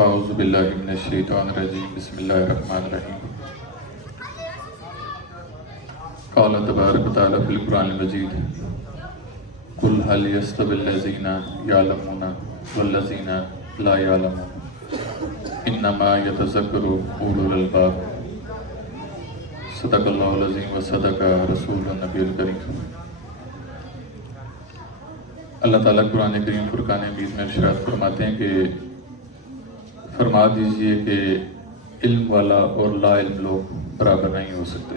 اعوذ باللہ من الشیطان الرجیم بسم اللہ الرحمن الرحیم قال تبارک و تعالی فی القرآن المجید قل هل یستوی الذین یعلمون والذین لا یعلمون انما یتذکر اولو الالباب صدق اللہ العظیم و صدق رسول النبی الکریم۔ اللہ تعالیٰ قرآن کریم فرقان حمید میں ارشاد فرماتے ہیں کہ فرما دیجئے کہ علم والا اور لا علم لوگ برابر نہیں ہو سکتے،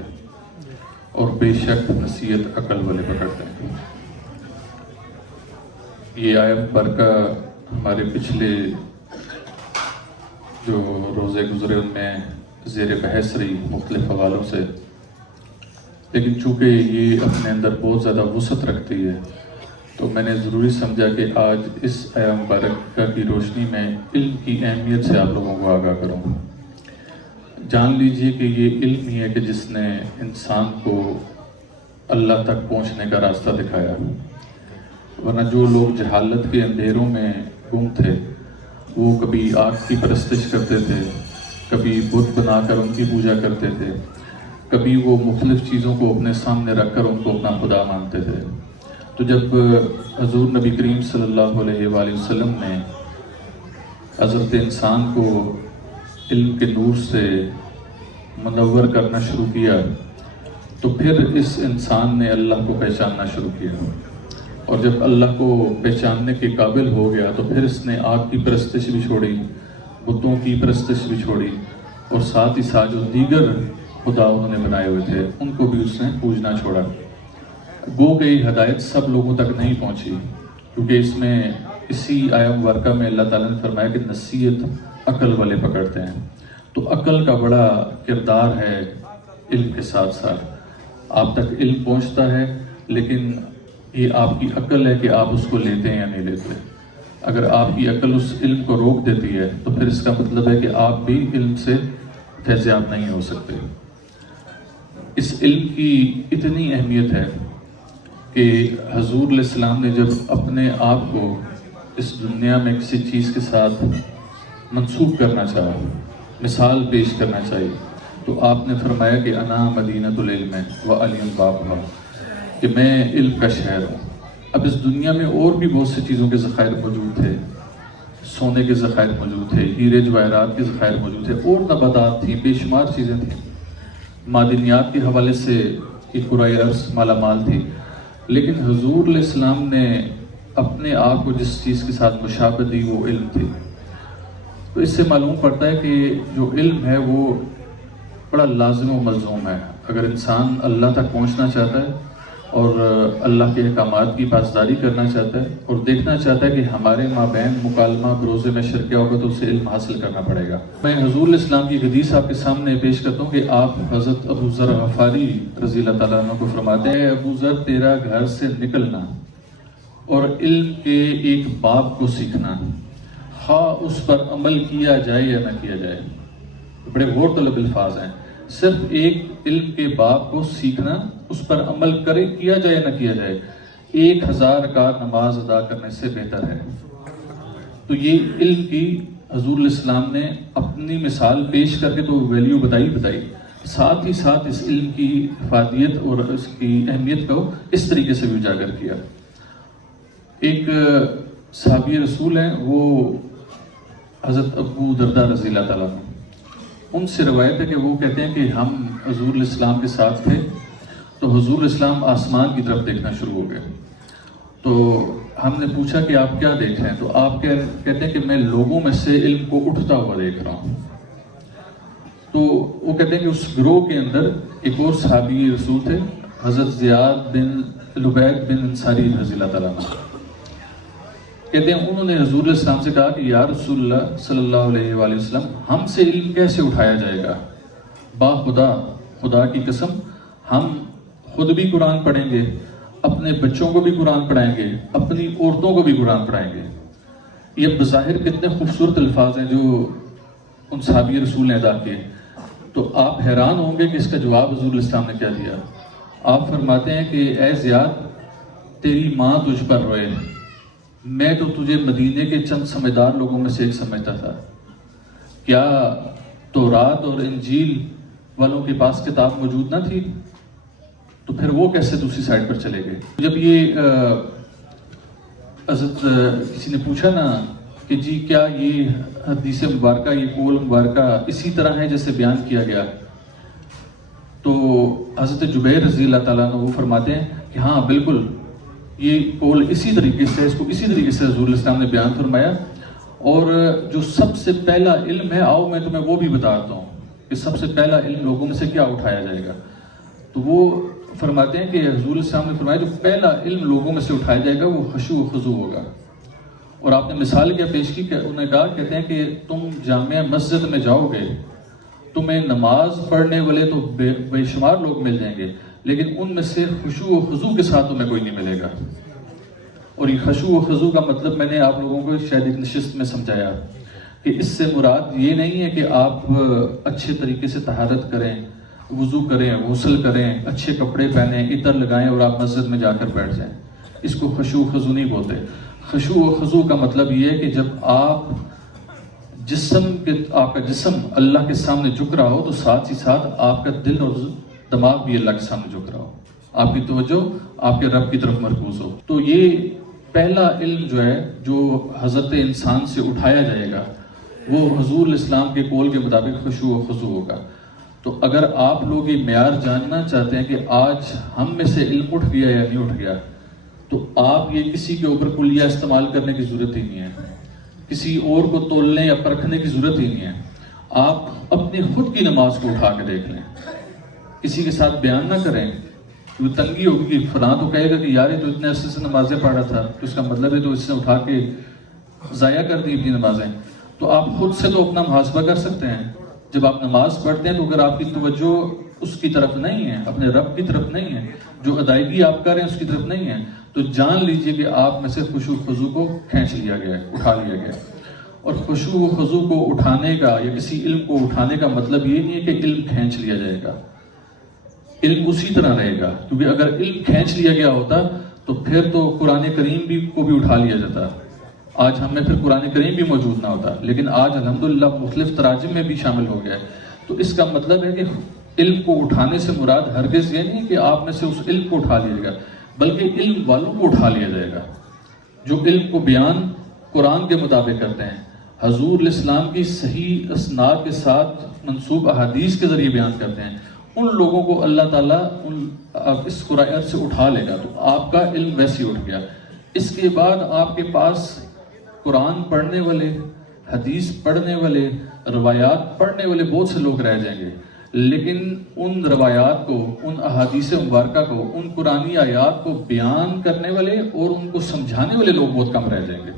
اور بے شک نصیحت عقل والے پکڑتے ہیں۔ یہ آیت برکہ ہمارے پچھلے جو روزے گزرے ان میں زیر بحث رہی مختلف حوالوں سے، لیکن چونکہ یہ اپنے اندر بہت زیادہ وسعت رکھتی ہے تو میں نے ضروری سمجھا کہ آج اس آیہ مبارکہ کی روشنی میں علم کی اہمیت سے آپ لوگوں کو آگاہ کروں۔ جان لیجئے کہ یہ علم ہی ہے کہ جس نے انسان کو اللہ تک پہنچنے کا راستہ دکھایا، ورنہ جو لوگ جہالت کے اندھیروں میں گم تھے وہ کبھی آگ کی پرستش کرتے تھے، کبھی بت بنا کر ان کی پوجا کرتے تھے، کبھی وہ مختلف چیزوں کو اپنے سامنے رکھ کر ان کو اپنا خدا مانتے تھے۔ تو جب حضور نبی کریم صلی اللہ علیہ وآلہ وسلم نے حضرت انسان کو علم کے نور سے منور کرنا شروع کیا تو پھر اس انسان نے اللہ کو پہچاننا شروع کیا، اور جب اللہ کو پہچاننے کے قابل ہو گیا تو پھر اس نے آگ کی پرستش بھی چھوڑی، بتوں کی پرستش بھی چھوڑی، اور ساتھ ہی ساتھ جو دیگر خدا انہوں نے بنائے ہوئے تھے ان کو بھی اس نے پوجنا چھوڑا۔ گو کہ یہ ہدایت سب لوگوں تک نہیں پہنچی، کیونکہ اس میں اسی آیہ مبارکہ میں اللہ تعالیٰ نے فرمایا کہ نصیحت عقل والے پکڑتے ہیں۔ تو عقل کا بڑا کردار ہے علم کے ساتھ ساتھ۔ آپ تک علم پہنچتا ہے، لیکن یہ آپ کی عقل ہے کہ آپ اس کو لیتے ہیں یا نہیں لیتے۔ اگر آپ کی عقل اس علم کو روک دیتی ہے تو پھر اس کا مطلب ہے کہ آپ بھی علم سے فیضیاب نہیں ہو سکتے۔ اس علم کی اتنی اہمیت ہے کہ حضور علیہ السلام نے جب اپنے آپ کو اس دنیا میں کسی چیز کے ساتھ منسوب کرنا چاہا، مثال پیش کرنا چاہیے، تو آپ نے فرمایا کہ انا مدینۃ العلم وعلی بابھا، کہ میں علم کا شہر ہوں۔ اب اس دنیا میں اور بھی بہت سی چیزوں کے ذخائر موجود تھے، سونے کے ذخائر موجود تھے، ہیرے جواہرات کے ذخائر موجود تھے، اور نباتات تھیں، بے شمار چیزیں تھیں، معدنیات کے حوالے سے یہ کرۂ ارض مالا مال تھی، لیکن حضور علیہ السلام نے اپنے آپ کو جس چیز کے ساتھ مشابہت دی وہ علم تھی۔ تو اس سے معلوم پڑتا ہے کہ جو علم ہے وہ بڑا لازم و ملزوم ہے۔ اگر انسان اللہ تک پہنچنا چاہتا ہے اور اللہ کے احکامات کی پاسداری کرنا چاہتا ہے اور دیکھنا چاہتا ہے کہ ہمارے مابین مکالمہ بروز محشر کیا ہوگا، تو اسے علم حاصل کرنا پڑے گا۔ میں حضور علیہ السلام کی حدیث آپ کے سامنے پیش کرتا ہوں کہ آپ حضرت ابو ذر غفاری رضی اللہ تعالیٰ عنہ کو فرماتے ہیں، ابو ذر تیرا گھر سے نکلنا اور علم کے ایک باب کو سیکھنا، خواہ اس پر عمل کیا جائے یا نہ کیا جائے، بڑے غور طلب الفاظ ہیں، صرف ایک علم کے باب کو سیکھنا، اس پر عمل کیا جائے نہ کیا جائے، 1000 رکعت نماز ادا کرنے سے بہتر ہے۔ تو یہ علم کی حضور علیہ السلام نے اپنی مثال پیش کر کے تو ویلیو بتائی، ساتھ ہی ساتھ اس علم کی افادیت اور اس کی اہمیت کو اس طریقے سے بھی اجاگر کیا۔ ایک صحابی رسول ہیں، وہ حضرت ابو دردہ رضی اللہ تعالیٰ عنہ، ان سے روایت ہے کہ وہ کہتے ہیں کہ ہم حضور علیہ السلام کے ساتھ تھے تو حضور علیہ السلام آسمان کی طرف دیکھنا شروع ہو گئے، تو ہم نے پوچھا کہ آپ کیا دیکھ رہے ہیں؟ تو آپ کہتے ہیں کہ میں لوگوں میں سے علم کو اٹھتا ہوا دیکھ رہا ہوں۔ تو وہ کہتے ہیں کہ اس گروہ کے اندر ایک اور صحابی رسول تھے، حضرت زیاد بن لبید بن انصاری رضی اللہ تعالیٰ عنہ، کہتے ہیں انہوں نے حضور علیہ السلام سے کہا کہ یا رسول اللہ صلی اللہ علیہ وآلہ وسلم، ہم سے علم کیسے اٹھایا جائے گا؟ با خدا کی قسم، ہم خود بھی قرآن پڑھیں گے، اپنے بچوں کو بھی قرآن پڑھائیں گے، اپنی عورتوں کو بھی قرآن پڑھائیں گے۔ یہ بظاہر کتنے خوبصورت الفاظ ہیں جو ان صحابی رسول نے ادا کیے۔ تو آپ حیران ہوں گے کہ اس کا جواب حضور علیہ السلام نے کیا دیا۔ آپ فرماتے ہیں کہ اے زیاد، تیری ماں تجھ پر روئے، میں تو تجھے مدینے کے چند سمجھدار لوگوں میں سے ایک سمجھتا تھا، کیا تورات اور انجیل والوں کے پاس کتاب موجود نہ تھی؟ تو پھر وہ کیسے دوسری سائڈ پر چلے گئے؟ جب یہ حضرت کسی نے پوچھا نا کہ جی کیا یہ حدیث مبارکہ، یہ قول مبارکہ اسی طرح ہے جیسے بیان کیا گیا، تو حضرت جبیر رضی اللہ تعالیٰ عنہ وہ فرماتے ہیں کہ ہاں بالکل یہ قول اسی طریقے سے، اس کو اسی طریقے سے حضور علیہ السلام نے بیان فرمایا. اور جو سب سے پہلا علم ہے، آؤ میں تمہیں وہ بھی بتاتا ہوں کہ سب سے پہلا علم لوگوں میں سے کیا اٹھایا جائے گا. تو وہ فرماتے ہیں کہ حضور علیہ السلام نے فرمایا جو پہلا علم لوگوں میں سے اٹھایا جائے گا وہ خشوع و خضوع ہوگا. اور آپ نے مثال کیا پیش کی کہ انہوں نے کہا، کہتے ہیں کہ تم جامع مسجد میں جاؤ گے، تمہیں نماز پڑھنے والے تو بے شمار لوگ مل جائیں گے، لیکن ان میں سے خشوع و خضوع کے ساتھ تمہیں کوئی نہیں ملے گا. اور یہ خشوع و خضوع کا مطلب میں نے آپ لوگوں کو شاید ایک نشست میں سمجھایا کہ اس سے مراد یہ نہیں ہے کہ آپ اچھے طریقے سے طہارت کریں، وضو کریں، غسل کریں، اچھے کپڑے پہنیں، عطر لگائیں اور آپ مسجد میں جا کر بیٹھ جائیں. اس کو خشوع و خضوع نہیں بولتے. خشوع و خضوع کا مطلب یہ ہے کہ جب آپ آپ کا جسم اللہ کے سامنے جھک رہا ہو تو ساتھ ہی ساتھ آپ کا دل اور دماغ بھی اللہ کے سامنے جھک رہا ہو، آپ کی توجہ آپ کے رب کی طرف مرکوز ہو. تو یہ پہلا علم جو ہے جو حضرت انسان سے اٹھایا جائے گا وہ حضور الاسلام کے قول کے مطابق خشوع و خضوع ہوگا. تو اگر آپ لوگ یہ معیار جاننا چاہتے ہیں کہ آج ہم میں سے علم اٹھ گیا یا نہیں اٹھ گیا، تو آپ یہ کسی کے اوپر کلیہ استعمال کرنے کی ضرورت ہی نہیں ہے، کسی اور کو تولنے یا پرکھنے کی ضرورت ہی نہیں ہے. آپ اپنی خود کی نماز کو اٹھا کے دیکھ لیں، کسی کے ساتھ بیان نہ کریں. وہ تنگی ہوگی کہ فلاں تو کہے گا کہ یار یہ تو اتنے عرصے سے نمازیں پڑھ رہا تھا، تو اس کا مطلب ہے تو اس نے اٹھا کے ضائع کر دی اپنی نمازیں. تو آپ خود سے تو اپنا محاسبہ کر سکتے ہیں. جب آپ نماز پڑھتے ہیں تو اگر آپ کی توجہ اس کی طرف نہیں ہے، اپنے رب کی طرف نہیں ہے، جو ادائیگی آپ کر رہے ہیں اس کی طرف نہیں ہے، تو جان لیجئے کہ آپ میں سے خشوع و خضوع کو کھینچ لیا گیا ہے، اٹھا لیا گیا ہے. اور خشوع و خضوع کو اٹھانے کا یا کسی علم کو اٹھانے کا مطلب یہ نہیں ہے کہ علم کھینچ لیا جائے گا. علم اسی طرح رہے گا، کیونکہ اگر علم کھینچ لیا گیا ہوتا تو پھر تو قرآن کریم کو بھی اٹھا لیا جاتا. آج ہم میں پھر قرآن کریم بھی موجود نہ ہوتا، لیکن آج الحمدللہ مختلف تراجم میں بھی شامل ہو گیا ہے. تو اس کا مطلب ہے کہ علم کو اٹھانے سے مراد ہرگز یہ نہیں کہ آپ میں سے اس علم کو اٹھا لیا جائے گا، بلکہ علم والوں کو اٹھا لیا جائے گا جو علم کو بیان قرآن کے مطابق کرتے ہیں، حضور علیہ السلام کی صحیح اسناد کے ساتھ منسوب احادیث کے ذریعے بیان کرتے ہیں. ان لوگوں کو اللہ تعالیٰ اس قرآن سے اٹھا لے گا. تو آپ کا علم ویسے ہی اٹھ گیا. اس کے بعد آپ کے پاس قرآن پڑھنے والے، حدیث پڑھنے والے، روایات پڑھنے والے بہت سے لوگ رہ جائیں گے، لیکن ان روایات کو، ان احادیث مبارکہ کو، ان قرآنی آیات کو بیان کرنے والے اور ان کو سمجھانے والے لوگ بہت کم رہ جائیں گے.